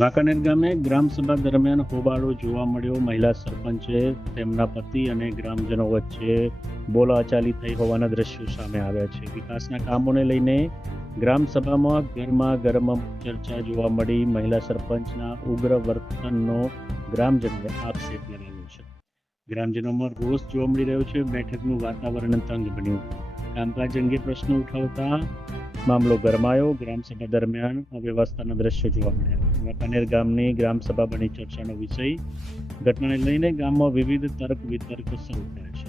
વાંકાનેર ગામે ગ્રામસભા દરમિયાન હોબાળો જોવા મળ્યો. મહિલા સરપંચે તેમના પતિ અને ગ્રામજનો વચ્ચે બોલાચાલી થઈ હોવાના દ્રશ્યો સામે આવ્યા છે. વિકાસના કામોને લઈને ગ્રામસભામાં ગરમા ચર્ચા જોવા મળી. મહિલા સરપંચના ઉગ્ર વર્તનનો ગ્રામજનોએ આક્ષેપ લગાવ્યો છે. ગ્રામજનોમાં રોષ જોવા મળી રહ્યો છે. બેઠકનું વાતાવરણ તંગ બન્યું. કામકાજ અંગે પ્રશ્નો ઉઠાવતા મામલો ગરમાયો. ગ્રામસભા દરમિયાન અવ્યવસ્થાના દ્રશ્યો જોવા મળ્યા. વાંકાનેર ગામની ગ્રામસભા બની ચર્ચાનો વિષય. ઘટનાને લઈને ગામમાં વિવિધ તર્ક વિતર્ક શરૂ થયા છે.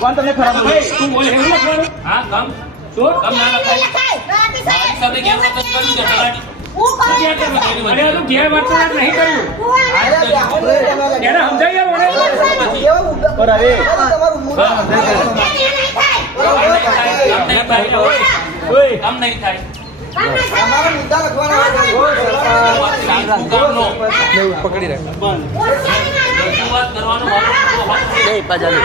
कौन तुमने खराब बोला? तू बोले है ना करो? हां कम छोड़ कम ना लगाई सब के वर्तन करू के चलाड़ी क्या कर अरे तू गैर वर्तन नहीं કર્યું એને સમજાય યાર મને और अरे કમ નહીં થાય हमारा मुद्दा रखवाना है नहीं पकड़ी रख રજૂઆત કરવાનો नहीं पजा नहीं